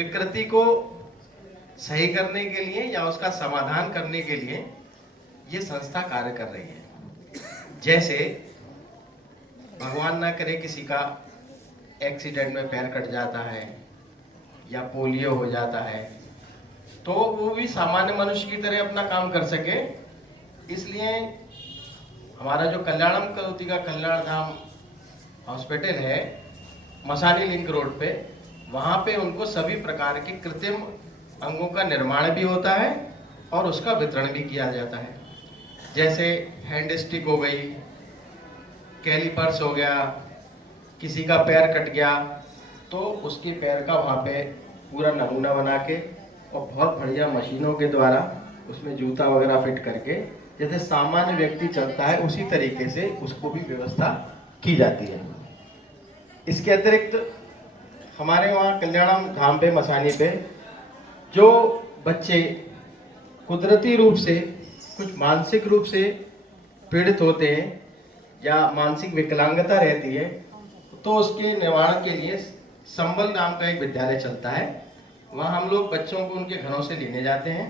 विकृति को सही करने के लिए या उसका समाधान करने के लिए ये संस्था कार्य कर रही है। जैसे भगवान ना करे किसी का एक्सीडेंट में पैर कट जाता है या पोलियो हो जाता है, तो वो भी सामान्य मनुष्य की तरह अपना काम कर सके, इसलिए हमारा जो कल्याणम करोति का कल्याण धाम हॉस्पिटल है मसानी लिंक रोड पे, वहाँ पे उनको सभी प्रकार के कृत्रिम अंगों का निर्माण भी होता है और उसका वितरण भी किया जाता है। जैसे हैंड स्टिक हो गई, कैलिपर्स हो गया, किसी का पैर कट गया तो उसके पैर का वहाँ पे पूरा नमूना बना के और बहुत बढ़िया मशीनों के द्वारा उसमें जूता वगैरह फिट करके जैसे सामान्य व्यक्ति चलता है उसी तरीके से उसको भी व्यवस्था की जाती है। इसके अतिरिक्त हमारे वहाँ कल्याणम धाम पे मसानी पे जो बच्चे कुदरती रूप से कुछ मानसिक रूप से पीड़ित होते हैं या मानसिक विकलांगता रहती है, तो उसके निवारण के लिए संबल नाम का एक विद्यालय चलता है। वहाँ हम लोग बच्चों को उनके घरों से लेने जाते हैं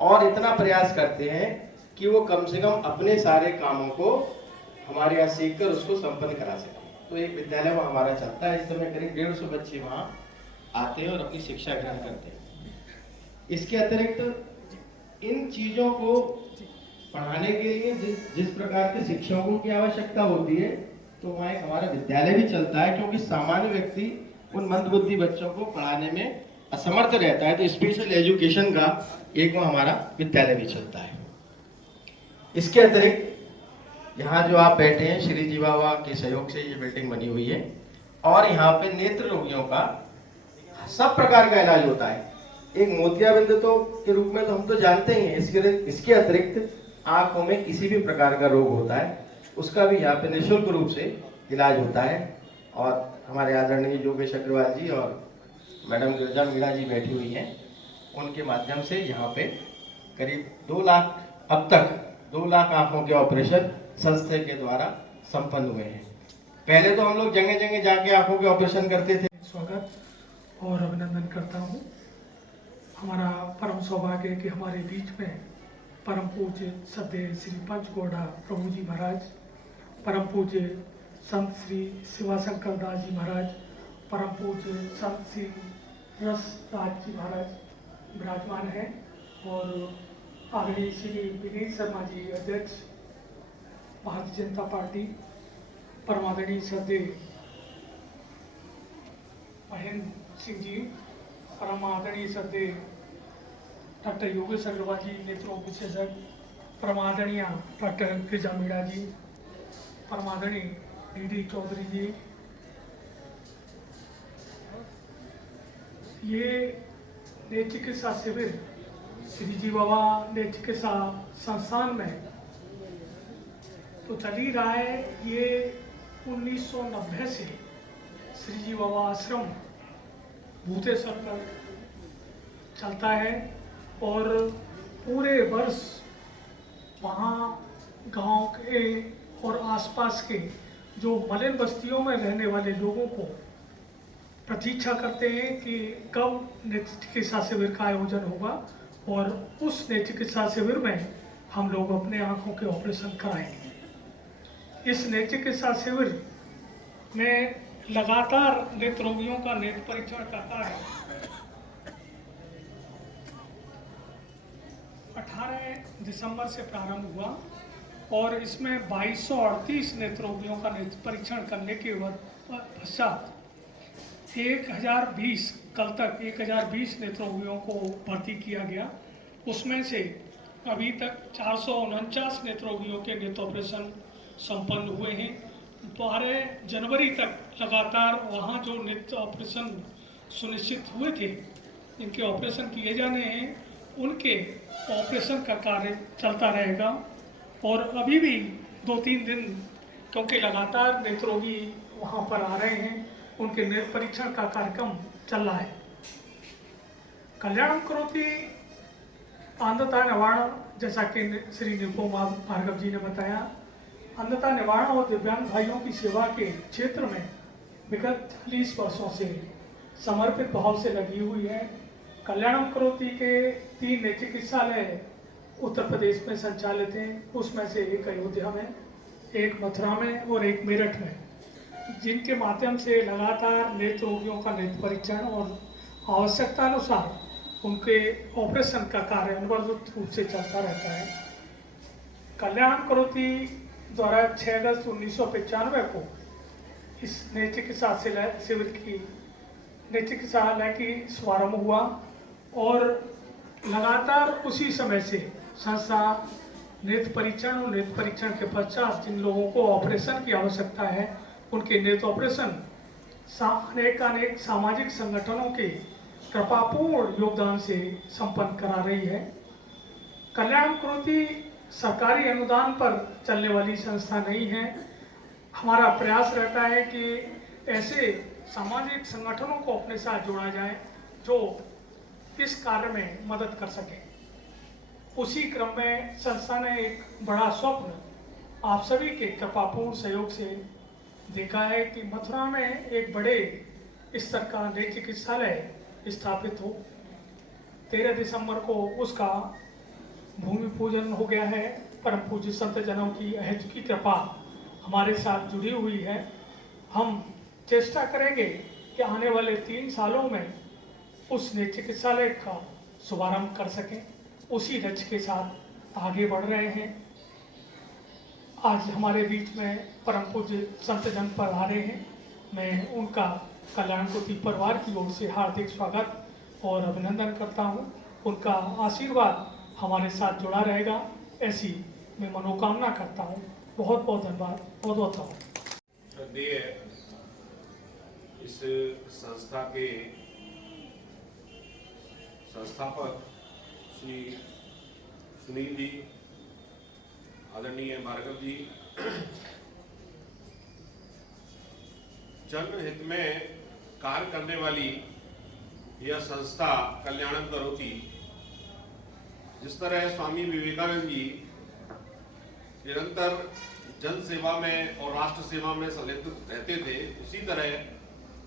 और इतना प्रयास करते हैं कि वो कम से कम अपने सारे कामों को हमारे यहाँ सीख कर उसको संपन्न करा सकें। तो एक विद्यालय वहाँ हमारा चलता है, इस समय करीब 150 बच्चे वहाँ आते हैं और अपनी शिक्षा ग्रहण करते हैं। इसके अतिरिक्त इन चीज़ों को पढ़ाने के लिए जिस प्रकार के शिक्षकों की आवश्यकता होती है, तो वहाँ एक हमारा विद्यालय भी चलता है, क्योंकि सामान्य व्यक्ति उन मंदबुद्धि बच्चों को पढ़ाने में असमर्थ रहता है, तो स्पेशल एजुकेशन का एक वहाँ हमारा विद्यालय भी चलता है। इसके अतिरिक्त यहाँ जो आप बैठे हैं श्री जी बाबा के सहयोग से ये बिल्डिंग बनी हुई है और यहाँ पे नेत्र रोगियों का सब प्रकार का इलाज होता है। एक मोतियाबिंद तो के रूप में तो हम तो जानते ही हैं, इसके अतिरिक्त आंखों में किसी भी प्रकार का रोग होता है उसका भी यहाँ पे निःशुल्क रूप से इलाज होता है। और हमारे आदरणीय योगेश अग्रवाल जी और मैडम गिरजा मीणा जी बैठी हुई हैं, उनके माध्यम से यहाँ पे करीब 2 लाख अब तक 2 लाख आंखों के ऑपरेशन संस्था के द्वारा संपन्न हुए हैं। पहले तो हम लोग जगह जगह जाके आंखों के ऑपरेशन करते थे। स्वागत और अभिनंदन करता हूँ। हमारा परम सौभाग्य है कि हमारे बीच में परम पूज्य सद्य श्री पंचगोड़ा प्रभु जी महाराज, परम पूज्य संत श्री शिवाशंकर दास जी महाराज, परम पूज्य संत श्री रस राज जी महाराज विराजमान हैं और आदरणीय श्री विनीत शर्मा जी अध्यक्ष भारतीय जनता पार्टी, परमादरणीय सद्य महेंद्र सिंह जी, परमादरणीय सद्य डॉक्टर योगेश अग्रवाल जी नेत्रों विशेषज्ञ, परमादरणीय डॉक्टर गिरजा मीणा जी, परमादरणीय डी चौधरी जी। ये नेत्र चिकित्सा शिविर श्री जी बाबा नेत्र चिकित्सा संस्थान में तो चल ही रहा है। ये 1990 से श्री जी बाबा आश्रम भूतेश्वर पर चलता है और पूरे वर्ष वहाँ गांव के और आसपास के जो मलिन बस्तियों में रहने वाले लोगों को प्रतीक्षा करते हैं कि कब नेत्र चिकित्सा शिविर का आयोजन होगा और उस नेत्र चिकित्सा शिविर में हम लोग अपने आँखों के ऑपरेशन कराएंगे। इस नेत्र चिकित्सा शिविर में लगातार नेत्र रोगियों का नेत्र परीक्षण करता है। 18 दिसंबर से प्रारंभ हुआ और इसमें 2238 नेत्र रोगियों का नेत्र परीक्षण करने के पश्चात 1020 कल तक 1020 नेत्र रोगियों को भर्ती किया गया। उसमें से अभी तक 449 नेत्र रोगियों के नेत्र ऑपरेशन संपन्न हुए हैं। 12 जनवरी तक लगातार वहाँ जो नेत्र ऑपरेशन सुनिश्चित हुए थे, इनके ऑपरेशन किए जाने हैं, उनके ऑपरेशन का कार्य चलता रहेगा। और अभी भी 2-3 दिन क्योंकि लगातार नेत्र रोगी वहाँ पर आ रहे हैं, उनके नेत्र परीक्षण का कार्यक्रम चल रहा है। कल्याणम करोति अंधता निवारण, जैसा कि श्री निरुपमा भार्गव जी ने बताया, अंधता निवारण और दिव्यांग भाइयों की सेवा के क्षेत्र में विगत 40 वर्षों से समर्पित भाव से लगी हुई है। कल्याणम करोति के 3 निजी चिकित्सालय उत्तर प्रदेश में संचालित हैं, उसमें से एक अयोध्या में, एक मथुरा में और एक मेरठ में, जिनके माध्यम से लगातार नेत्र रोगियों का नेत्र परीक्षण और आवश्यकता अनुसार उनके ऑपरेशन का कार्य अनवरत रूप से चलता रहता है। कल्याण करोति द्वारा 6 अगस्त 1995 को इस नेत्र चिकित्सा शिविर की नेत्र चिकित्सालय की शुभारंभ हुआ और लगातार उसी समय से संस्था नेत्र परीक्षण और नेत्र परीक्षण के पश्चात जिन लोगों को ऑपरेशन की आवश्यकता है उनके नेत्र ऑपरेशन अनेक सामाजिक संगठनों के कृपापूर्ण योगदान से संपन्न करा रही है। कल्याण करोति सरकारी अनुदान पर चलने वाली संस्था नहीं है। हमारा प्रयास रहता है कि ऐसे सामाजिक संगठनों को अपने साथ जोड़ा जाए जो इस कार्य में मदद कर सके। उसी क्रम में संस्था ने एक बड़ा स्वप्न आप सभी के कृपापूर्ण सहयोग से देखा है कि मथुरा में एक बड़े स्तर का नेत्र चिकित्सालय स्थापित हो। 13 दिसंबर को उसका भूमि पूजन हो गया है। परम पूज्य संत जनों की अहेतु की कृपा हमारे साथ जुड़ी हुई है। हम चेष्टा करेंगे कि आने वाले 3 सालों में उस नेत्र चिकित्सालय का शुभारंभ कर सकें। उसी लक्ष्य के साथ आगे बढ़ रहे हैं। आज हमारे बीच में परम पूज्य संत जन पधारे हैं। मैं उनका कल्याण करोति परिवार की ओर से हार्दिक स्वागत और अभिनंदन करता हूं। उनका आशीर्वाद हमारे साथ जुड़ा रहेगा, ऐसी मैं मनोकामना करता हूं। बहुत बहुत धन्यवाद, बहुत बहुत धन्यवाद। इस संस्था के संस्थापक श्री सुनील जी, आदरणीय भार्गव जी, जनहित में कार्य करने वाली यह संस्था कल्याणम करोति, जिस तरह स्वामी विवेकानंद जी निरंतर जन सेवा में और राष्ट्र सेवा में संलिप्त रहते थे, उसी तरह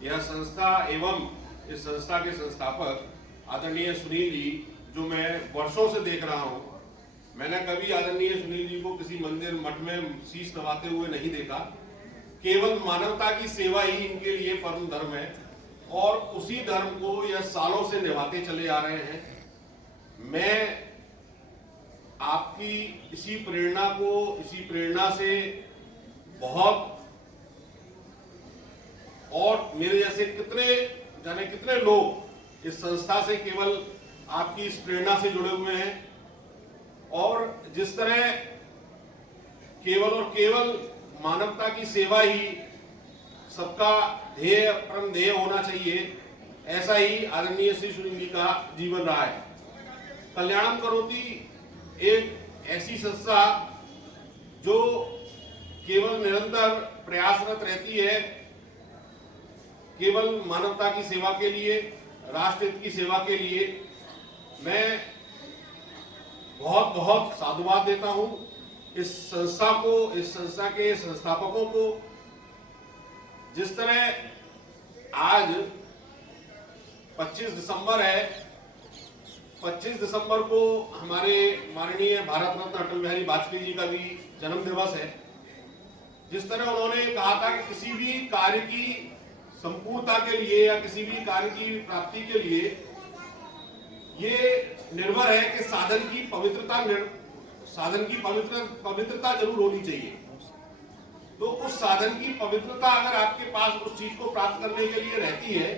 यह संस्था एवं इस संस्था के संस्थापक आदरणीय सुनील जी, जो मैं वर्षों से देख रहा हूँ, मैंने कभी आदरणीय सुनील जी को किसी मंदिर मठ में शीश नवाते हुए नहीं देखा। केवल मानवता की सेवा ही इनके लिए परम धर्म है और उसी धर्म को यह सालों से निभाते चले आ रहे हैं। मैं आपकी इसी प्रेरणा से बहुत, और मेरे जैसे कितने लोग इस संस्था से केवल आपकी इस प्रेरणा से जुड़े हुए हैं। और जिस तरह केवल मानवता की सेवा ही सबका ध्येय, परम ध्येय होना चाहिए, ऐसा ही आदरणीय श्री सुनील जी का जीवन रहा है। कल्याणम करोति एक ऐसी संस्था जो केवल निरंतर प्रयासरत रहती है, केवल मानवता की सेवा के लिए, राष्ट्र हित की सेवा के लिए। मैं बहुत बहुत साधुवाद देता हूं इस संस्था को, इस संस्था के संस्थापकों को। जिस तरह आज 25 दिसंबर है, 25 दिसंबर को हमारे माननीय भारत रत्न अटल बिहारी वाजपेयी जी का भी जन्म दिवस है। जिस तरह उन्होंने कहा था कि किसी भी कार्य की संपूर्णता के लिए या किसी भी कार्य की प्राप्ति के लिए ये निर्भर है कि साधन की पवित्रता जरूर होनी चाहिए। तो उस साधन की पवित्रता अगर आपके पास उस चीज को प्राप्त करने के लिए रहती है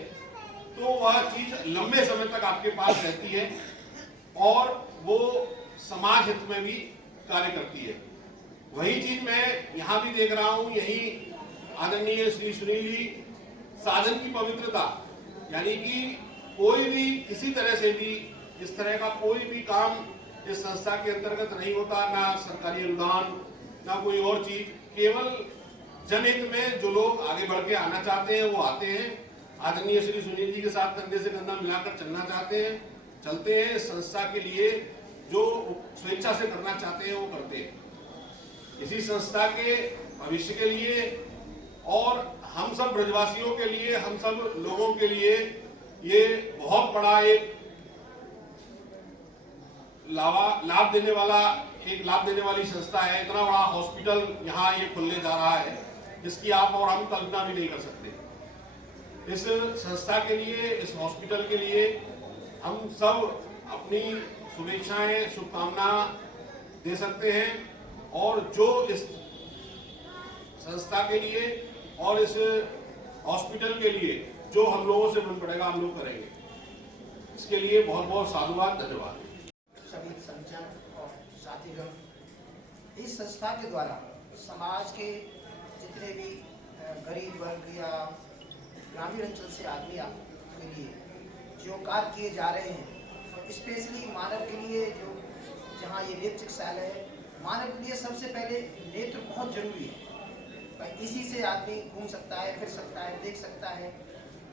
तो वह चीज लंबे समय तक आपके पास रहती है और वो समाज हित में भी कार्य करती है। वही चीज मैं यहाँ भी देख रहा हूँ। यही आदरणीय श्री सुनील जी, साधन की पवित्रता, यानी कि कोई भी किसी तरह से भी इस तरह का कोई भी काम इस संस्था के अंतर्गत नहीं होता, ना सरकारी अनुदान, ना कोई और चीज। केवल जनहित में जो लोग आगे बढ़ के आना चाहते हैं वो आते हैं, आदरणीय श्री सुनील जी के साथ कंधे से कंधा मिलाकर चलना चाहते हैं, चलते हैं। संस्था के लिए जो स्वेच्छा से करना चाहते हैं वो करते हैं। इसी संस्था के भविष्य के लिए और हम सब ब्रजवासियों के लिए, हम सब लोगों के लिए ये बहुत बड़ा एक लाभ देने वाली संस्था है। इतना बड़ा हॉस्पिटल यहाँ ये खुलने जा रहा है जिसकी आप और हम कल्पना भी नहीं कर सकते। इस संस्था के लिए, इस हॉस्पिटल के लिए हम सब अपनी शुभेच्छाएं, शुभकामना दे सकते हैं और जो इस संस्था के लिए और इस हॉस्पिटल के लिए जो हम लोगों से बन पड़ेगा हम लोग करेंगे। इसके लिए बहुत बहुत साधुवाद, धन्यवाद। सभी संजन और साथीगण, इस संस्था के द्वारा समाज के जितने भी गरीब वर्ग या ग्रामीण अंचल से आदमी के लिए जो कार्य किए जा रहे हैं, स्पेशली मानव के लिए, जो जहाँ ये नेत्र चिकित्सालय है, मानव के लिए सबसे पहले नेत्र बहुत जरूरी है। इसी से आदमी घूम सकता है, फिर सकता है, देख सकता है।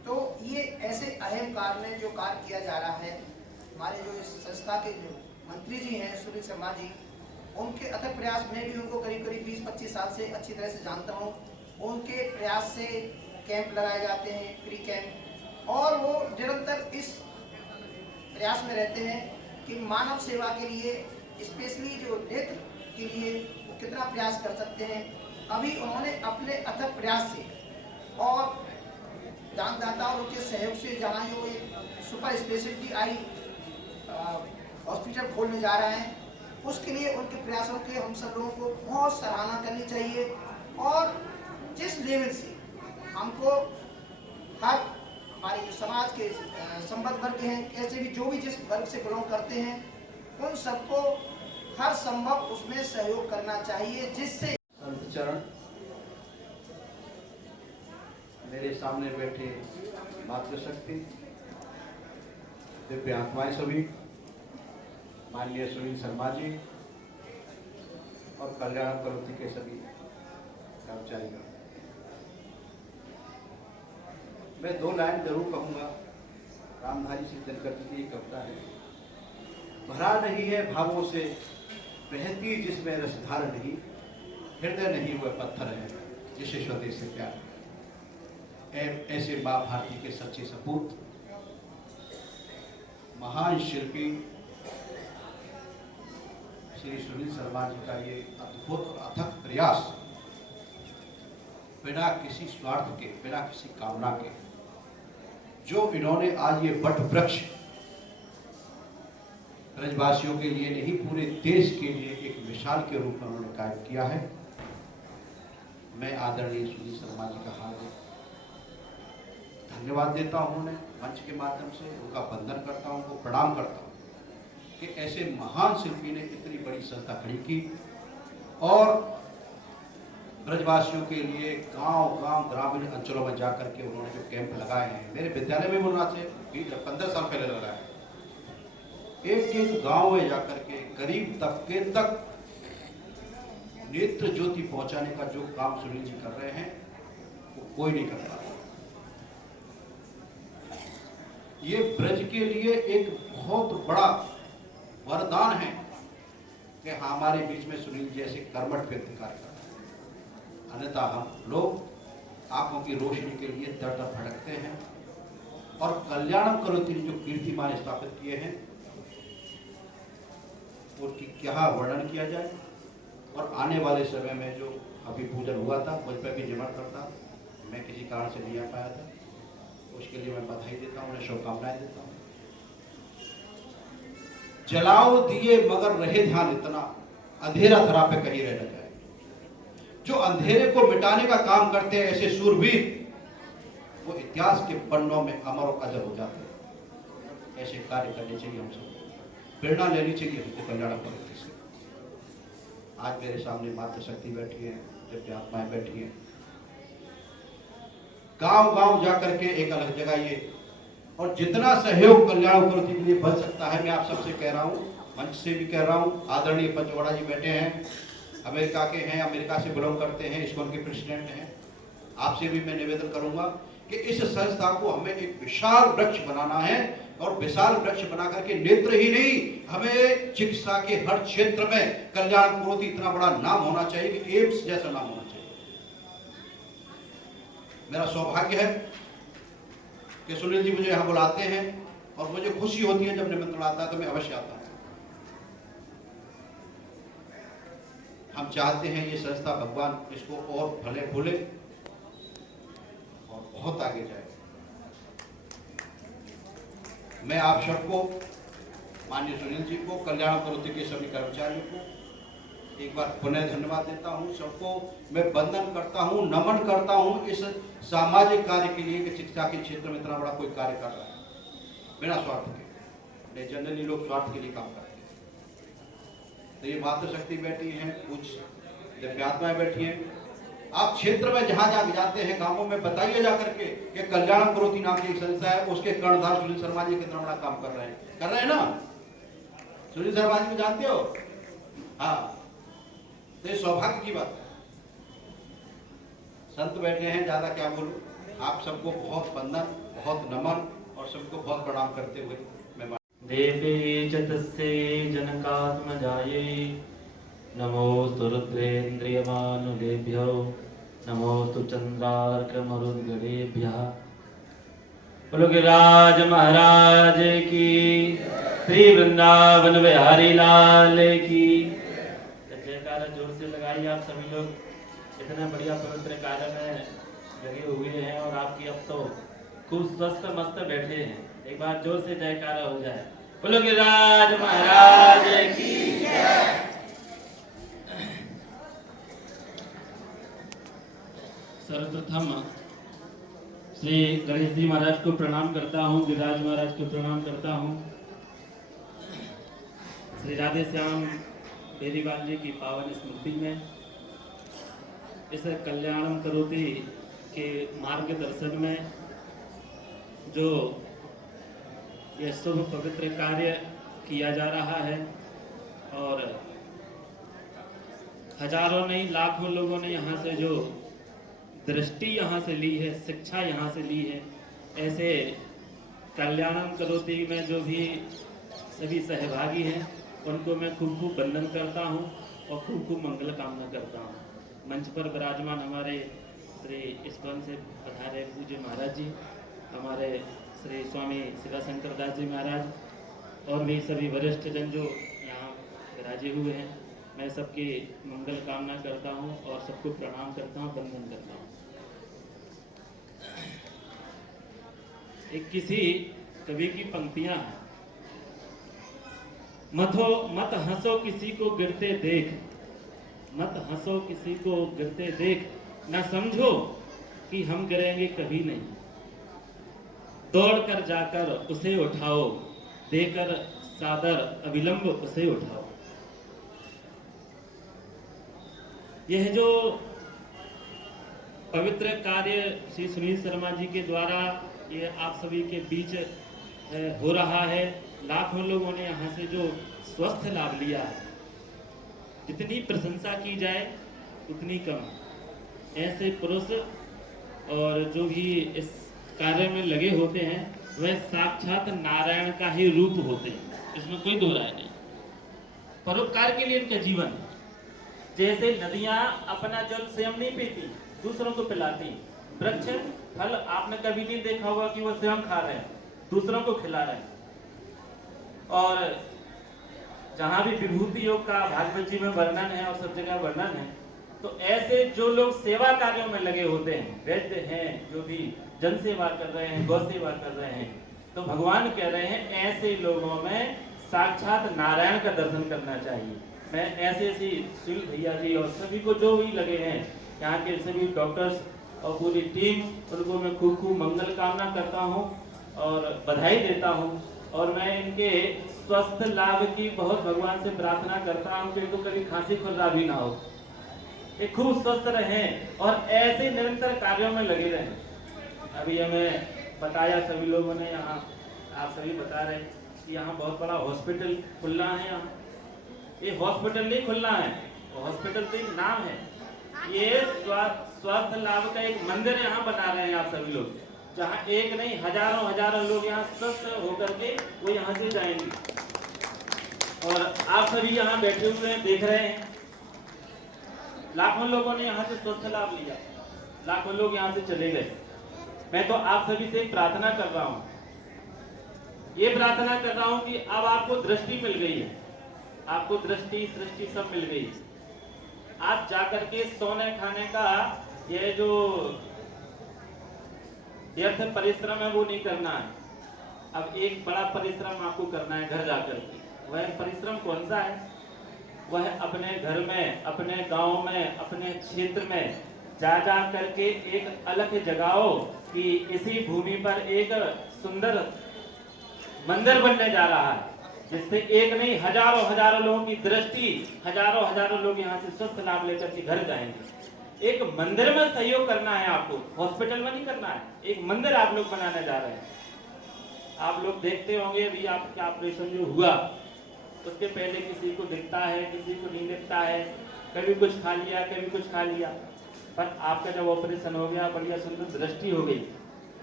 तो ये ऐसे अहम कार्य में जो कार्य किया जा रहा है, हमारे जो इस संस्था के जो मंत्री जी हैं सुनील शर्मा जी, उनके अथक प्रयास में भी उनको करीब 20-25 साल से अच्छी तरह से जानता हूँ। उनके प्रयास से कैंप लगाए जाते हैं, फ्री कैंप, और वो निरंतर इस प्रयास में रहते हैं कि मानव सेवा के लिए, स्पेशली जो नेत्र के लिए वो कितना प्रयास कर सकते हैं। अभी उन्होंने अपने अथक प्रयास से और दानदाताओं के सहयोग से जहाँ जो एक सुपर स्पेशलिटी आई हॉस्पिटल खोलने जा रहे हैं, उसके लिए उनके प्रयासों के हम सब लोगों को बहुत सराहना करनी चाहिए। और जिस लेवल से हमको हर हमारे जो समाज के संबद्ध वर्ग हैं, कैसे भी जो भी जिस वर्ग से बिलोंग करते हैं, उन सबको हर संभव उसमें सहयोग करना चाहिए, जिससे संत चरण, मेरे सामने बैठे मातृशक्ति, दिव्य आत्माएं सभी, माननीय सुनील शर्मा जी और कल्याण करोति के सभी कर्मचारीगण, मैं 2 लाइन जरूर कहूंगा। रामधारी सिंह दिनकर की एक कविता है, भरा नहीं है भावों से बहती जिसमें रसधार नहीं, हृदय नहीं हुए पत्थर है जिसे स्वदेश से प्यार। ऐसे माँ भारती के सच्चे सपूत, महान शिल्पी श्री सुनील शर्मा जी का ये अद्भुत अथक प्रयास, बिना किसी स्वार्थ के, बिना किसी कामना के, जो इन्होंने आज ये वट वृक्ष ब्रजवासियों के लिए नहीं, पूरे देश के लिए एक मिसाल के रूप में उन्होंने कायम किया है। मैं आदरणीय सुनील शर्मा जी का हार्दिक धन्यवाद देता हूं, उन्हें मंच के माध्यम से उनका वंदन करता हूं, उनको प्रणाम करता हूं कि ऐसे महान शिल्पी ने इतनी बड़ी संस्था खड़ी की और ब्रजवासियों के लिए गांव-गांव ग्रामीण अंचलों में जाकर के उन्होंने जो कैंप लगाए हैं, मेरे विद्यालय में उन्होंने से 15 साल पहले लगाया, एक गांव में जाकर के गरीब तबके तक नेत्र ज्योति पहुंचाने का जो काम सुनील जी कर रहे हैं वो कोई नहीं कर पा रहा। ये ब्रज के लिए एक बहुत बड़ा वरदान है कि हमारे बीच में सुनील जी ऐसे कर्मठ व्यक्ति कार्य कर रहे हैं। अन्यथा हम लोग आंखों की रोशनी के लिए दर दर भटकते हैं और कल्याणम करोति जो कीर्तिमान स्थापित किए हैं उसकी क्या वर्णन किया जाए। और आने वाले समय में जो अभी पूजन हुआ था, मुझ पर भी निमंत्रण था, मैं किसी कारण से नहीं आ पाया था, उसके लिए मैं बधाई देता हूँ, उन्हें शुभकामनाएं देता हूँ। जलाओ दिए मगर रहे ध्यान इतना, अंधेरा धरा पे कहीं रह न जाए। जो अंधेरे को मिटाने का काम करते हैं ऐसे सूरवीर, वो इतिहास के पन्नों में अमर और अजर हो जाते हैं। ऐसे कार्य करने चाहिए, हम सब प्रेरणा लेनी चाहिए हमको कल्याण करोति से। आज मेरे सामने मातृशक्ति बैठी है, दिव्य आत्माएं बैठी हैं, गांव-गांव जाकर के एक अलग जगह ये, और जितना सहयोग कल्याण करोति के लिए बन सकता है, मैं आप सबसे कह रहा हूँ, मंच से भी कह रहा हूँ। आदरणीय पंचवड़ा जी बैठे हैं, अमेरिका के हैं, अमेरिका से बिलोंग करते हैं, इस्कॉन के प्रेसिडेंट हैं। आपसे भी मैं निवेदन करूंगा कि इस संस्था को हमें एक विशाल वृक्ष बनाना है और विशाल वृक्ष बना करके नेत्र ही नहीं, हमें चिकित्सा के हर क्षेत्र में कल्याण करोति इतना बड़ा नाम होना चाहिए कि एम्स जैसा नाम होना चाहिए। मेरा सौभाग्य है कि सुनील जी मुझे यहाँ बुलाते हैं और मुझे खुशी होती है जब निमंत्रण आता है तो मैं अवश्य आता हूँ। हम चाहते हैं ये संस्था भगवान इसको और भले फूले और बहुत आगे जाए। मैं आप सबको, माननीय सुनील जी को, कल्याण करोति के सभी कर्मचारियों को एक बार पुनः धन्यवाद देता हूं। सबको मैं वंदन करता हूं, नमन करता हूं इस सामाजिक कार्य के लिए कि शिक्षा के क्षेत्र में इतना बड़ा कोई कार्य कर रहा है बिना स्वार्थ के। नहीं, जनरली लोग स्वार्थ के लिए काम करते हैं। तो ये मातृशक्ति बैठी हैं, कुछ दिव्यात्माएं बैठी हैं। आप क्षेत्र में जहां जहां जाते हैं, गांवों में बताइए जा करके कि कल्याण करोति नाम की एक संस्था है, उसके कर्णधार सुनील शर्मा जी कितना बड़ा काम कर रहे हैं ना। सुनील शर्मा जी को जानते हो? हाँ, तो ये सौभाग्य की बात है। संत बैठे हैं, ज्यादा क्या बोलूं। आप सबको बहुत वंदन, बहुत नमन और सबको बहुत प्रणाम करते हुए मैं देवे च तस्यै जनकात्मजायै नमोस्तु रुद्रेन्द्रियमानुलेभ्यो नमोस्तु चंद्रार्कमरुद्गणेभ्यः। बोलो गिरिराज महाराज की, श्री वृंदावन बिहारी लाल की जयकारा जोर से लगाइए आप सभी लोग। इतना बढ़िया पवित्र कार्य में लगे हुए हैं और आपकी अब तो खूब स्वस्थ मस्त बैठे हैं। एक बार जोर से जयकारा हो जाए। बोलो गिरिराज महाराज की जय। सर्वप्रथम श्री गणेश जी महाराज को प्रणाम करता हूँ, गिरिराज महाराज को प्रणाम करता हूँ। श्री राधे श्याम बेरीवाल जी की पावन स्मृति में इस कल्याणम करोति के मार्गदर्शन में जो यह शुभ पवित्र कार्य किया जा रहा है और हजारों नहीं लाखों लोगों ने यहाँ से जो दृष्टि यहाँ से ली है, शिक्षा यहाँ से ली है, ऐसे कल्याणम करोति में जो भी सभी सहभागी हैं उनको मैं खूब खूब वंदन करता हूँ और खूब खूब मंगल कामना करता हूँ। मंच पर विराजमान हमारे श्री इस्कॉन से पधारे पूज्य महाराज जी, हमारे श्री स्वामी शिवाशंकर दास जी महाराज और भी सभी वरिष्ठ जन जो यहाँ विराजे हुए हैं, मैं सबकी मंगल कामना करता हूँ और सबको प्रणाम करता हूँ, वंदन करता हूँ। एक किसी कवि की पंक्तियां हैं, मत हंसो किसी को गिरते देख, मत हंसो किसी को गिरते देख, ना समझो कि हम गिरेंगे कभी नहीं, दौड़ कर जाकर उसे उठाओ, देकर सादर अविलंब उसे उठाओ। यह जो पवित्र कार्य श्री सुनील शर्मा जी के द्वारा ये आप सभी के बीच हो रहा है, लाखों लोगों ने यहाँ से जो स्वस्थ लाभ लिया है, जितनी प्रशंसा की जाए उतनी कम। ऐसे पुरुष और जो भी इस कार्य में लगे होते हैं वह साक्षात नारायण का ही रूप होते हैं, इसमें कोई दो राय नहीं। परोपकार के लिए इनका जीवन, जैसे नदियां अपना जल स्वयं नहीं पीती, दूसरों को पिलाती, वृक्ष फल आपने कभी नहीं देखा होगा कि वो स्वयं खा रहे हैं, दूसरों को खिला रहे हैं। और जहां भी विभूति योग का भागवत जी में वर्णन है और सब जगह वर्णन है, तो ऐसे जो लोग सेवा कार्यों में लगे होते हैं, वैद्य हैं, जो भी जन सेवा कर रहे हैं, गौ सेवा कर रहे हैं, तो भगवान कह रहे हैं ऐसे लोगों में साक्षात नारायण का दर्शन करना चाहिए। मैं ऐसे सुनील भैया जी और सभी को जो भी लगे हैं, यहाँ के सभी डॉक्टर्स और पूरी टीम, उनको मैं खूब खूब मंगल कामना करता हूँ और बधाई देता हूँ। और मैं इनके स्वस्थ लाभ की बहुत भगवान से प्रार्थना करता हूँ कि इनको कभी खांसी खुर्रा भी ना हो, ये खूब स्वस्थ रहें और ऐसे निरंतर कार्यों में लगे रहें। अभी हमें बताया सभी लोगों ने, यहाँ आप सभी बता रहे कि यहाँ बहुत बड़ा हॉस्पिटल खुलना है। यहाँ ये हॉस्पिटल नहीं खुलना है, हॉस्पिटल तो एक नाम है, ये स्वास्थ्य लाभ का एक मंदिर यहाँ बना रहे हैं आप सभी लोग, जहाँ एक नहीं हजारों लोग यहाँ स्वस्थ होकर के वो यहाँ से जाएंगे। और आप सभी यहाँ बैठे हुए हैं, देख रहे हैं, लाखों लोगों ने यहाँ से स्वस्थ लाभ लिया, लाखों लोग यहाँ से चले गए। मैं तो आप सभी से प्रार्थना कर रहा हूं, ये प्रार्थना कर रहा हूं कि अब आपको दृष्टि मिल गई है, आपको दृष्टि सृष्टि सब मिल गई। आप जाकर के सोने खाने का ये जो व्यर्थ परिश्रम है वो नहीं करना है। अब एक बड़ा परिश्रम आपको करना है घर जाकर के। वह परिश्रम कौन सा है? वह अपने घर में, अपने गांव में, अपने क्षेत्र में जा करके एक अलग जगाओ कि इसी भूमि पर एक सुंदर मंदिर बनने जा रहा है, जिससे एक नहीं हजारों लोगों की दृष्टि, हजारों लोग यहाँ से स्वस्थ लाभ लेकर के घर जाएंगे। एक मंदिर में सहयोग करना है आपको, हॉस्पिटल में नहीं करना है। एक मंदिर आप लोग बनाने जा रहे हैं। आप लोग देखते होंगे अभी आपका ऑपरेशन जो हुआ उसके पहले किसी को दिखता है, किसी को नहीं दिखता है, कभी कुछ खा लिया, कभी कुछ खा लिया, पर आपका जब ऑपरेशन हो गया, बढ़िया सुंदर दृष्टि हो गई,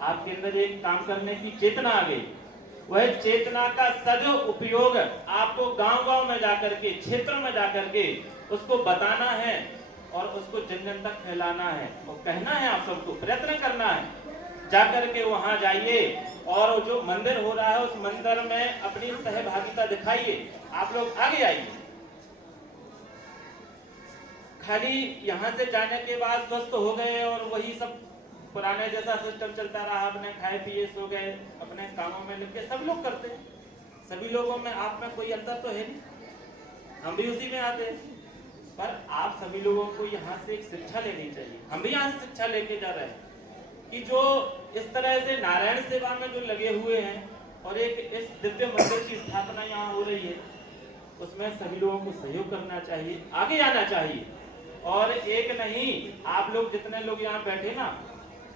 आपके अंदर एक काम करने की चेतना आ गई। वह चेतना का सदुपयोग आपको गांव-गांव में जाकर के, क्षेत्रों में जाकर के उसको बताना है और उसको जन जन तक फैलाना है और कहना है। आप सबको प्रयत्न करना है, जाकर के वहां जाइए और जो मंदिर हो रहा है उस मंदिर में अपनी सहभागिता दिखाइए। आप लोग आगे आइए। खाली यहाँ से जाने के बाद स्वस्थ हो गए और वही सब पुराने जैसा सिस्टम चलता रहा, अपने खाए पिए सो गए, अपने कामों में लग गए, सब लोग करते हैं। सभी लोगों में आप में कोई अंतर तो है नहीं, हम भी उसी में आते हैं। पर आप सभी लोगों को यहाँ से एक शिक्षा लेनी चाहिए। हम भी यहाँ से शिक्षा लेके जा रहे हैं कि जो इस तरह से नारायण सेवा में जो लगे हुए हैं और एक इस दिव्य मंदिर की स्थापना यहाँ हो रही है, उसमें सभी लोगों को सहयोग करना चाहिए, आगे आना चाहिए। और एक नहीं, आप लोग जितने लोग यहाँ बैठे ना,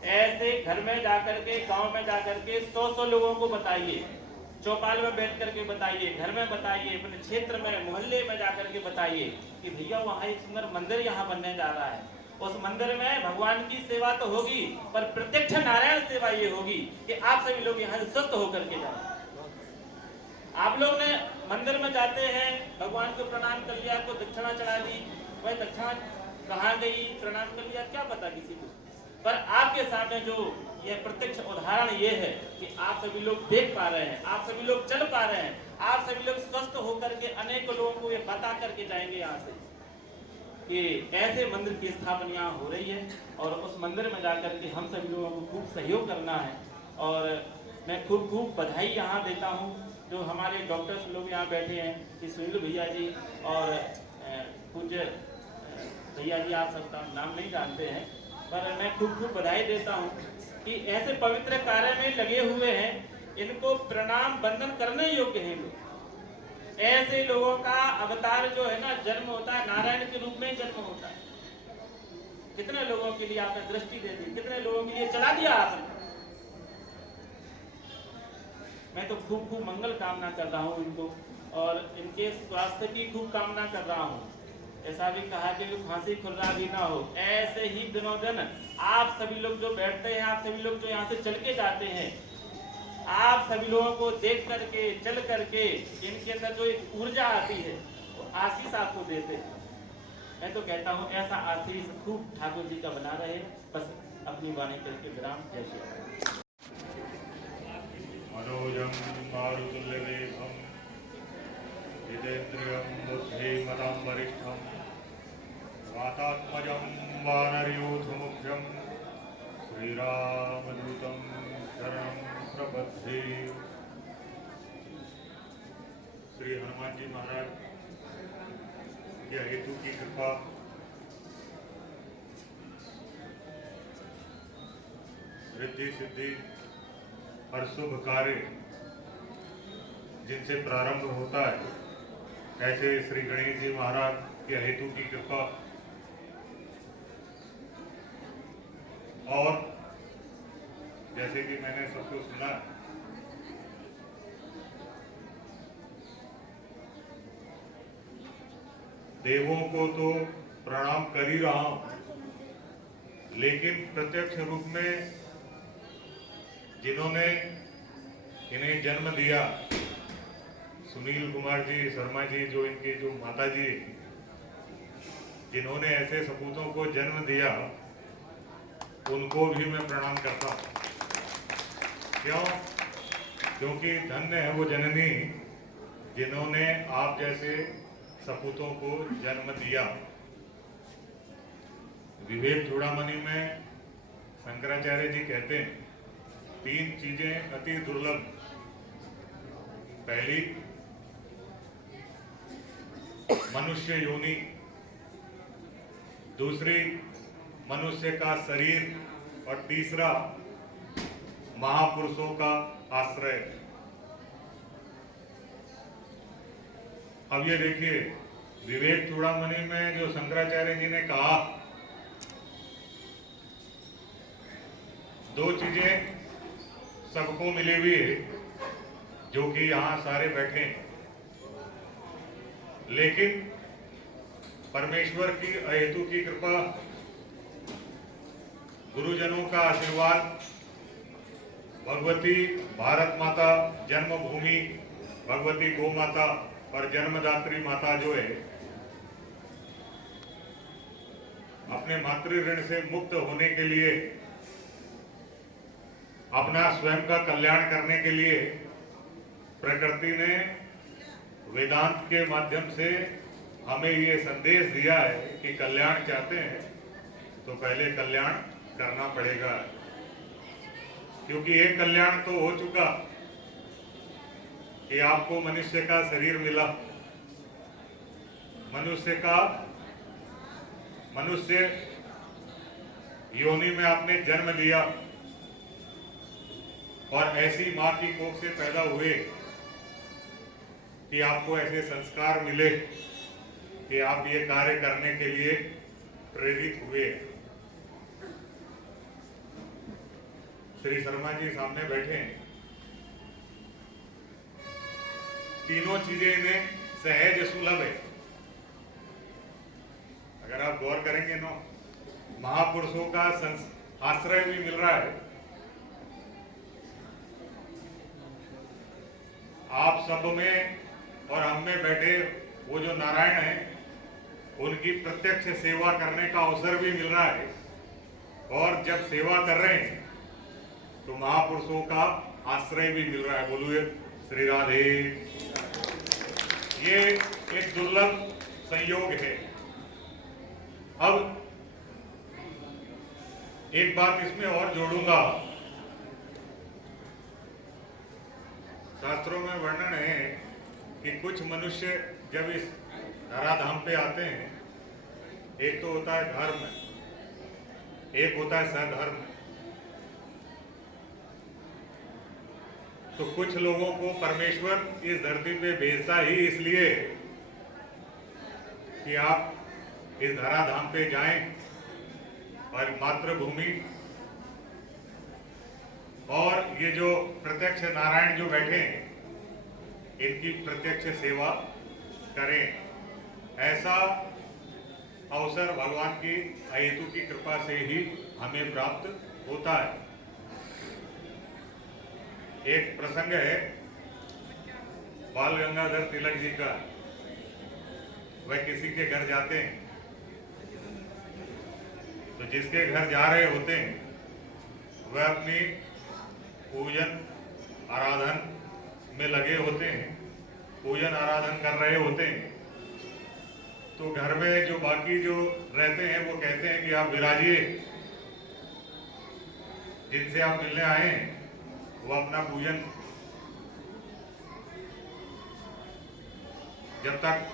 ऐसे घर में जाकर के, गांव में जाकर के 100 लोगों को बताइए, चौपाल में बैठ करके बताइए, घर में बताइए, अपने क्षेत्र में, मोहल्ले में जाकर के बताइए कि भैया वहाँ एक सुंदर मंदिर यहाँ बनने जा रहा है। उस मंदिर में भगवान की सेवा तो होगी, पर प्रत्यक्ष नारायण सेवा ये होगी कि आप सभी लोग यहाँ से स्वस्थ होकर के जाए। आप लोग ने मंदिर में जाते हैं, भगवान को प्रणाम कर लिया, को दक्षिणा चढ़ा दी, वह दक्षिणा कहाँ गई, प्रणाम कर लिया, क्या पता किसी को। पर आपके सामने जो यह प्रत्यक्ष उदाहरण ये है कि आप सभी लोग देख पा रहे हैं, आप सभी लोग चल पा रहे हैं, आप सभी लोग स्वस्थ होकर के अनेक लोगों को ये बता करके जाएंगे यहाँ से कि ऐसे मंदिर की स्थापना यहाँ हो रही है। और उस मंदिर में जाकर के हम सभी लोगों को खूब सहयोग करना है। और मैं खूब बधाई यहाँ देता हूँ जो हमारे डॉक्टर्स लोग यहाँ बैठे हैं कि सुनील भैया जी और पूज्य भैया जी, आप सबका नाम नहीं जानते हैं, पर मैं खूब बधाई देता हूँ कि ऐसे पवित्र कार्य में लगे हुए हैं। इनको प्रणाम वंदन करने योग्य हैं लोग। ऐसे लोगों का अवतार जो है ना, जन्म होता है नारायण के रूप में ही जन्म होता है। कितने लोगों के लिए आपने दृष्टि दे दी, कितने लोगों के लिए चला दिया आपने। मैं तो खूब मंगल कामना कर रहा हूँ इनको, और इनके स्वास्थ्य की खूब कामना कर रहा हूँ। ऐसा भी कहा कि फांसी खुर्रा भी ना हो। ऐसे ही दिनों दिन आप सभी लोग जो बैठते हैं, आप सभी लोग जो यहाँ से चल के जाते हैं, आप सभी लोगों को देख करके, चल करके इनके अंदर जो एक ऊर्जा आती है वो आशीष आपको देते हैं। मैं तो कहता हूँ ऐसा आशीष खूब ठाकुर जी का बना रहे। बस अपनी वाणी करके विराम। जय श्री राम। मनोजं मारुतुल्यवेगं जितेन्द्रियं बुद्धिमतां वरिष्ठं वातात्मजं वानरयूथमुख्यं श्रीरामदूतं शरणं प्रपद्ये। श्री हनुमान जी महाराज के हेतु की कृपा, रिद्धि सिद्धि और शुभ कार्य जिनसे प्रारंभ होता है, ऐसे श्री गणेश जी महाराज के हेतु की कृपा और जैसे कि मैंने सबको सुना, देवों को तो प्रणाम कर ही रहा हूं, लेकिन प्रत्यक्ष रूप में जिन्होंने इन्हें जन्म दिया, सुनील कुमार जी शर्मा जी, जो इनके जो माता जी, जिन्होंने ऐसे सपूतों को जन्म दिया, उनको भी मैं प्रणाम करता हूं। क्यों? क्योंकि धन्य है वो जननी जिन्होंने आप जैसे सपूतों को जन्म दिया। विवेक चूड़ामणि में शंकराचार्य जी कहते हैं 3 चीजें अति दुर्लभ। पहली, मनुष्य योनि। दूसरी, मनुष्य का शरीर। और तीसरा, महापुरुषों का आश्रय। अब ये देखिए, विवेक चूड़ामणि में जो शंकराचार्य जी ने कहा, 2 चीजें सबको मिली हुई है, जो कि यहां सारे बैठे हैं। लेकिन परमेश्वर की अहेतु की कृपा, गुरुजनों का आशीर्वाद, भगवती भारत माता जन्मभूमि, भगवती गौ माता और जन्मदात्री माता जो है, अपने मातृ ऋण से मुक्त होने के लिए, अपना स्वयं का कल्याण करने के लिए प्रकृति ने वेदांत के माध्यम से हमें ये संदेश दिया है कि कल्याण चाहते हैं तो पहले कल्याण करना पड़ेगा। क्योंकि एक कल्याण तो हो चुका कि आपको मनुष्य का शरीर मिला, मनुष्य योनि में आपने जन्म लिया और ऐसी मां की कोख से पैदा हुए कि आपको ऐसे संस्कार मिले कि आप ये कार्य करने के लिए प्रेरित हुए। श्री शर्मा जी सामने बैठे हैं। तीनों चीजें इन्हें सहज सुलभ है। अगर आप गौर करेंगे ना, महापुरुषों का आश्रय भी मिल रहा है। आप सब में और हम में बैठे वो जो नारायण है, उनकी प्रत्यक्ष सेवा करने का अवसर भी मिल रहा है। और जब सेवा कर रहे हैं तो महापुरुषों का आश्रय भी मिल रहा है। बोलिए श्री राधे। ये एक दुर्लभ संयोग है। अब एक बात इसमें और जोड़ूंगा। शास्त्रों में वर्णन है कि कुछ मनुष्य जब इस धराधाम पे आते हैं, एक तो होता है धर्म, एक होता है सधर्म। तो कुछ लोगों को परमेश्वर इस धरती पे भेजता ही इसलिए कि आप इस धराधाम पे जाएं और मातृभूमि और ये जो प्रत्यक्ष नारायण जो बैठे हैं, इनकी प्रत्यक्ष सेवा करें। ऐसा अवसर भगवान की अहेतु की कृपा से ही हमें प्राप्त होता है। एक प्रसंग है बाल गंगाधर तिलक जी का। वह किसी के घर जाते हैं, तो जिसके घर जा रहे होते हैं वह अपनी पूजन आराधन में लगे होते हैं, पूजन आराधन कर रहे होते हैं। तो घर में जो बाकी जो रहते हैं वो कहते हैं कि आप विराजिए, जिनसे आप मिलने आए हैं वो अपना पूजन जब तक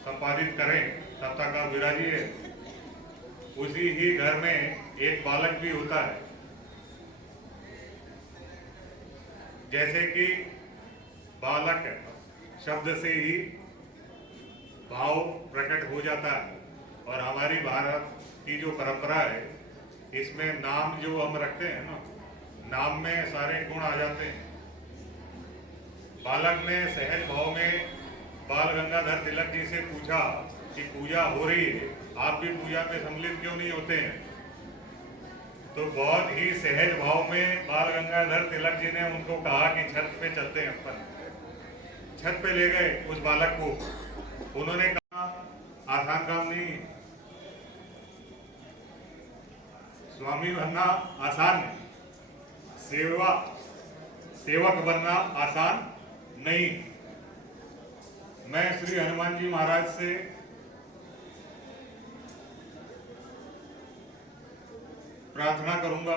संपादित करें तब तक आप विराजिए। उसी ही घर में एक बालक भी होता है। जैसे कि बालक शब्द से ही भाव प्रकट हो जाता है। और हमारी भारत की जो परंपरा है, इसमें नाम जो हम रखते हैं ना, नाम में सारे गुण आ जाते हैं। बालक ने सहज भाव में बाल गंगाधर तिलक जी से पूछा कि पूजा हो रही है, आप भी पूजा में सम्मिलित क्यों नहीं होते हैं? तो बहुत ही सहज भाव में बाल गंगाधर तिलक जी ने उनको कहा कि छत पे चलते हैं। अपन छत पे ले गए उस बालक को। उन्होंने कहा आसान काम नहीं, स्वामी बनना आसान नहीं, सेवा सेवक बनना आसान नहीं। मैं श्री हनुमान जी महाराज से प्रार्थना करूंगा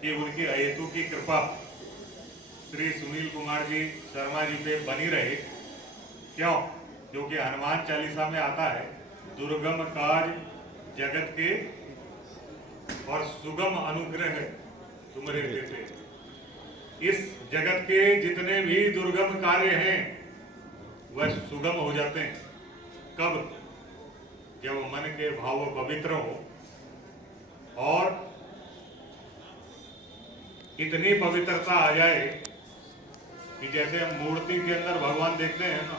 कि उनकी अहेतु की कृपा श्री सुनील कुमार जी शर्मा जी पे बनी रहे। क्यों? क्योंकि हनुमान चालीसा में आता है, दुर्गम काज जगत के और सुगम अनुग्रह तुम्हारे देते। इस जगत के जितने भी दुर्गम कार्य हैं वह सुगम हो जाते हैं। कब? जब मन के भाव पवित्र हो, और इतनी पवित्रता आ जाए कि जैसे हम मूर्ति के अंदर भगवान देखते हैं ना,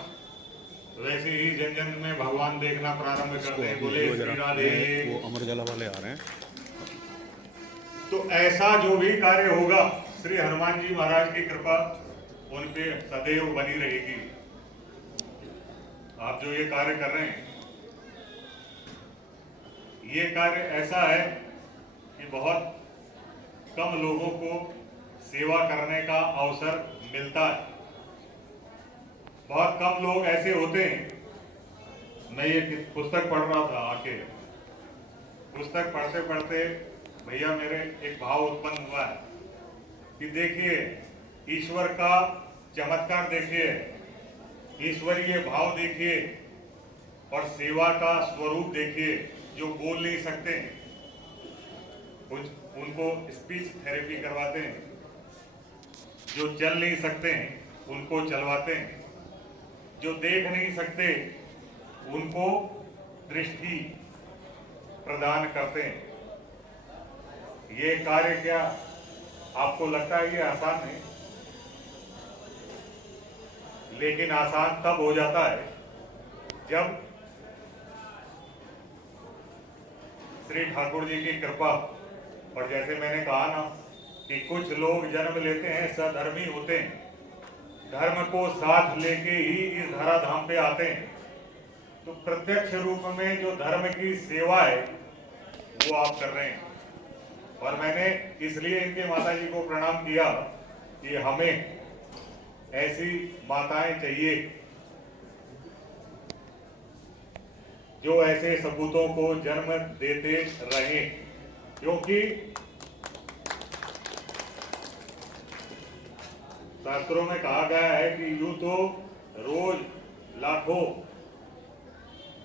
वैसे ही जन जन में भगवान देखना प्रारंभ कर दें। बोले श्री राधे। वो अमर उजाला वाले आ रहे हैं। तो ऐसा जो भी कार्य होगा, श्री हनुमान जी महाराज की कृपा उन पे सदैव बनी रहेगी। आप जो ये कार्य कर रहे हैं, ये कार्य ऐसा है कि बहुत कम लोगों को सेवा करने का अवसर मिलता है। बहुत कम लोग ऐसे होते हैं। मैं ये पुस्तक पढ़ रहा था, आके पुस्तक पढ़ते पढ़ते भैया मेरे एक भाव उत्पन्न हुआ है कि देखिए ईश्वर का चमत्कार देखिए, ईश्वरीय भाव देखिए, और सेवा का स्वरूप देखिए। जो बोल नहीं सकते उनको स्पीच थेरेपी करवाते हैं, जो चल नहीं सकते हैं उनको चलवाते हैं, जो देख नहीं सकते उनको दृष्टि प्रदान करते हैं। ये कार्य क्या आपको लगता है ये आसान है? लेकिन आसान तब हो जाता है जब श्री ठाकुर जी की कृपा, और जैसे मैंने कहा ना कि कुछ लोग जन्म लेते हैं सधर्मी होते हैं, धर्म को साथ लेके ही इस धराधाम पे आते हैं। तो प्रत्यक्ष रूप में जो धर्म की सेवा है वो आप कर रहे हैं। और मैंने इसलिए इनके माता जी को प्रणाम किया कि हमें ऐसी माताएं चाहिए जो ऐसे सपूतों को जन्म देते रहें। क्योंकि शास्त्रों में कहा गया है कि यूं तो रोज लाखों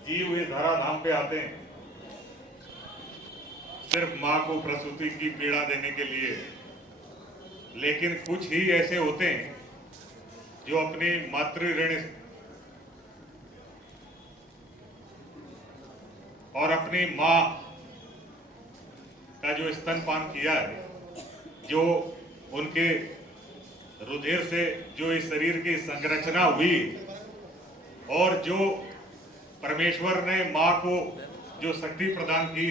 जीव इस धराधाम पे आते हैं सिर्फ मां को प्रसूति की पीड़ा देने के लिए, लेकिन कुछ ही ऐसे होते हैं जो अपनी मातृ ऋण और अपनी मां का जो स्तनपान किया है, जो उनके रुधिर से जो इस शरीर की संरचना हुई, और जो परमेश्वर ने मां को जो शक्ति प्रदान की,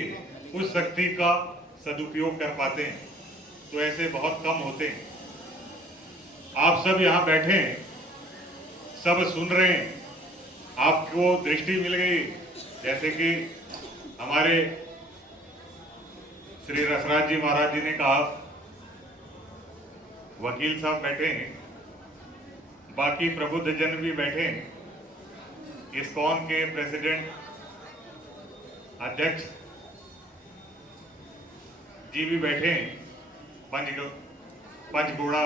उस शक्ति का सदुपयोग कर पाते हैं। तो ऐसे बहुत कम होते हैं। आप सब यहाँ बैठे हैं, सब सुन रहे हैं, आपको दृष्टि मिल गई। जैसे कि हमारे श्री रसराज जी महाराज जी ने कहा, वकील साहब बैठे हैं, बाकी प्रबुद्ध जन भी बैठे हैं, इस्कॉन के प्रेसिडेंट अध्यक्ष जी भी बैठे हैं, पंचगोड़ा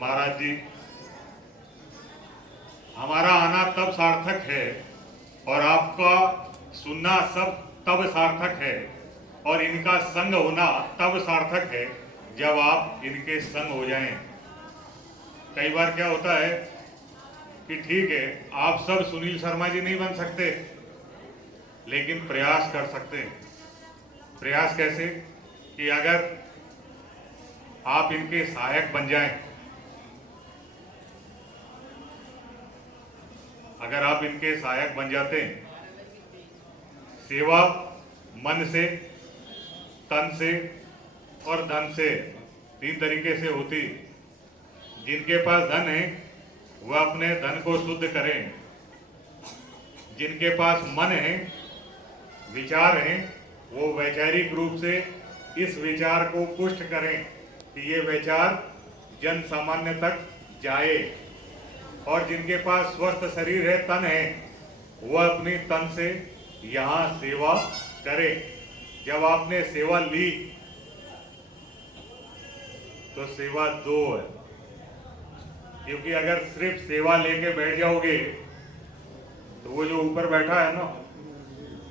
महाराज जी। हमारा आना तब सार्थक है और आपका सुनना सब तब सार्थक है, और इनका संग होना तब सार्थक है जब आप इनके संग हो जाएं। कई बार क्या होता है कि ठीक है आप सब सुनील शर्मा जी नहीं बन सकते, लेकिन प्रयास कर सकते हैं। प्रयास कैसे? कि अगर आप इनके सहायक बन जाएं, अगर आप इनके सहायक बन जाते हैं, सेवा मन से, तन से और धन से, 3 तरीके से होती। जिनके पास धन है वह अपने धन को शुद्ध करें, जिनके पास मन है, विचार है, वो वैचारिक रूप से इस विचार को पुष्ट करें कि ये विचार जन सामान्य तक जाए और जिनके पास स्वस्थ शरीर है, तन है, वह अपनी तन से यहाँ सेवा करे। जब आपने सेवा ली तो सेवा दो है, क्योंकि अगर सिर्फ सेवा लेके बैठ जाओगे तो वो जो ऊपर बैठा है ना,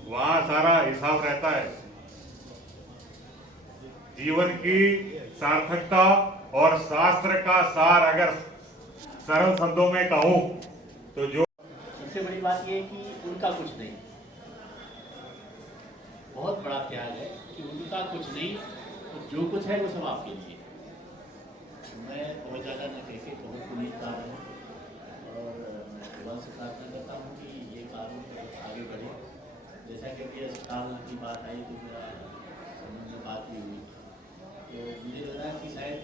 वहां सारा हिसाब रहता है। जीवन की सार्थकता और शास्त्र का सार अगर सरल शब्दों में कहूं तो जो सबसे बड़ी बात यह है कि उनका कुछ नहीं, बहुत बड़ा त्याग है कि उनका कुछ नहीं, तो जो कुछ है वो सब आपके लिए। मैं बहुत ज़्यादा न कह के बहुत पुनीत कार्य है और मैं भगवान से प्रार्थना करता हूँ कि ये कार्य आगे बढ़े। जैसा कि अभी अस्पताल की बात आई तो मेरा संबंध में बात भी हुई, तो मुझे लगा कि शायद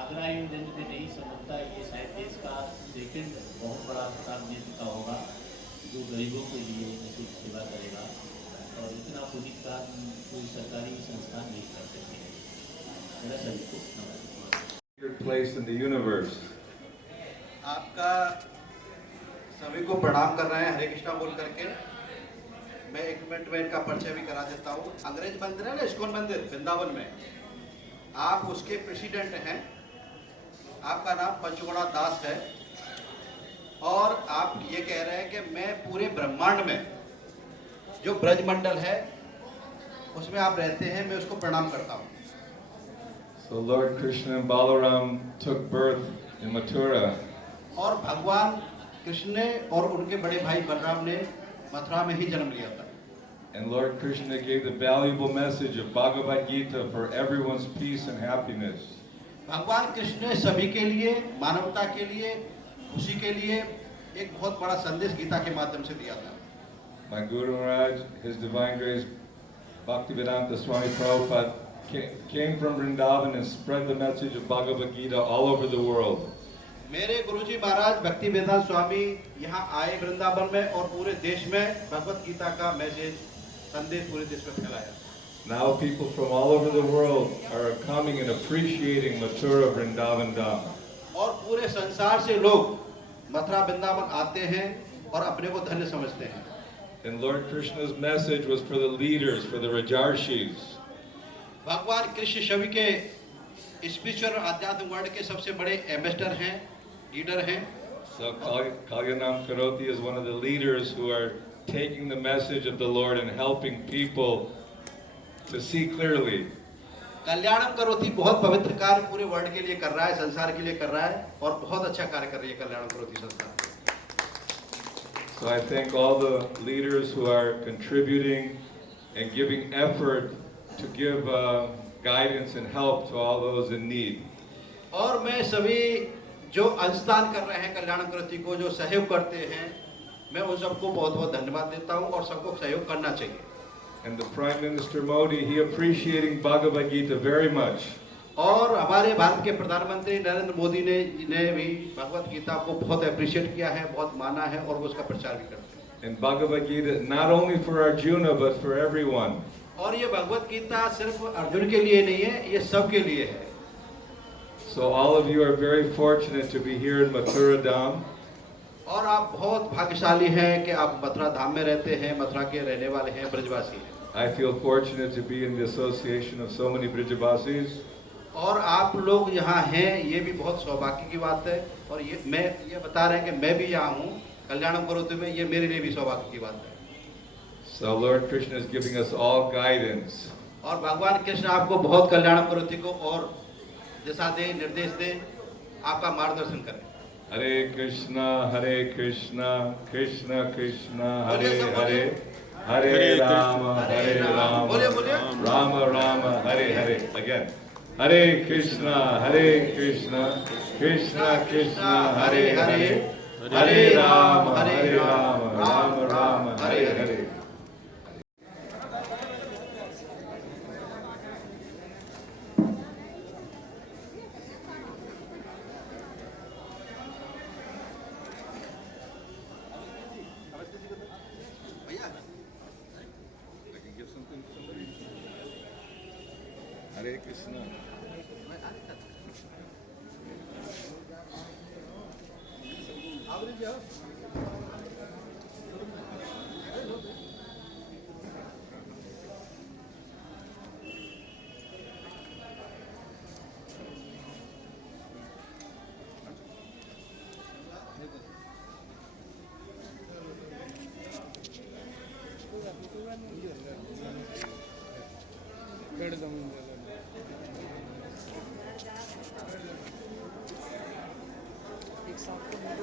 आगरा यूनिवर्सिटी में नहीं समझता, ये शायद देश का सेकंड बहुत बड़ा अस्पताल नेत्र का होगा जो गरीबों के लिए निःशुल्क सेवा करेगा, और इतना पुनीत कार्य कोई सरकारी संस्थान नहीं कर सकते हैं। मेरा सभी को नमस्कार। Your place in the universe. आपका सभी को प्रणाम कर रहे हैं हरे कृष्णा बोल करके। मैं 1 मिनट में इनका परिचय भी करा देता हूँ। अंग्रेज मंदिर है ना, इस्कॉन मंदिर वृंदावन में, आप उसके प्रेसिडेंट हैं। आपका नाम पंचगोड़ा दास है और आप ये कह रहे हैं कि मैं पूरे ब्रह्मांड में जो ब्रजमंडल है उसमें आप रहते हैं, मैं उसको प्रणाम करता हूँ। So Lord Krishna and Balaram took birth in Mathura. और भगवान कृष्ण ने और उनके बड़े भाई बलराम ने मथुरा में ही जन्म लिया था। And Lord Krishna gave the valuable message of Bhagavad Gita for everyone's peace and happiness. भगवान कृष्ण ने सभी के लिए, मानवता के लिए, खुशी के लिए एक बहुत बड़ा संदेश गीता के माध्यम से दिया था। My Guru Maharaj, His Divine Grace Bhaktivedanta Swami Prabhupada came from Vrindavan and spread the message of Bhagavad Gita all over the world. मेरे गुरुजी महाराज भक्ति वेदांत स्वामी यहाँ आए वृंदावन में और पूरे देश में भगवत गीता का मैसेज, संदेश पूरे देश में फैलाया। Now people from all over the world are coming and appreciating Mathura Vrindavan Dham. और पूरे संसार से लोग मथुरा वृंदावन आते हैं और अपने को धन्य समझते हैं। And Lord Krishna's message was for the leaders, for the Rajarshis. भगवान कृष्ण सभी के स्पिरिचुअल आध्यात्मिक वर्ल्ड के सबसे बड़े एम्बेसडर हैं, लीडर हैं। So Kalyanam Karoti is one of the leaders who are taking the message of the Lord and helping people to see clearly. कल्याणम करोति बहुत पवित्र कार्य पूरे वर्ल्ड के लिए कर रहा है, संसार के लिए कर रहा है और बहुत अच्छा कार्य कर रही है कल्याणम करोति संस्था। So I thank all the leaders who are contributing and giving effort to give guidance and help to all those in need. और मैं सभी जो अंशदान कर रहे हैं कल्याणम करोति को, जो सहयोग करते हैं, मैं उन सबको बहुत बहुत धन्यवाद देता हूं और सबको सहयोग करना चाहिए। And the Prime Minister Modi, he appreciating Bhagavad Gita very much. और हमारे भारत के प्रधानमंत्री नरेंद्र मोदी ने भी भगवत गीता को बहुत अप्रिशिएट किया है, बहुत माना है और वो उसका प्रचार भी करते हैं। And Bhagavad Gita not only for Arjuna but for everyone. और ये भगवत गीता सिर्फ अर्जुन के लिए नहीं है, ये सब के लिए है। So all of you are very fortunate to be here in Mathura Dham. और आप बहुत भाग्यशाली हैं कि आप मथुरा धाम में रहते हैं, मथुरा के रहने वाले हैं, ब्रजवासी हैं। I feel fortunate to be in the association of so many Brijavasis. और आप लोग यहाँ हैं, ये भी बहुत सौभाग्य की बात है। और मैं ये बता रहे हैं कि मैं भी यहाँ हूँ कल्याणम करोति में, ये मेरे लिए भी सौभाग्य की बात है। So Lord Krishna is giving us all guidance. और भगवान कृष्ण आपको बहुत कल्याणम करोति को और दिशा दे, निर्देश दे, आपका मार्गदर्शन करें। Hare Krishna, Krishna Krishna, Hare Hare, Hare Rama, Rama Rama, Hare Hare. Again. Hare Krishna, Krishna Krishna, Hare Hare, Hare Rama, Rama Rama, Hare Hare. Hare Krishna. एक साथ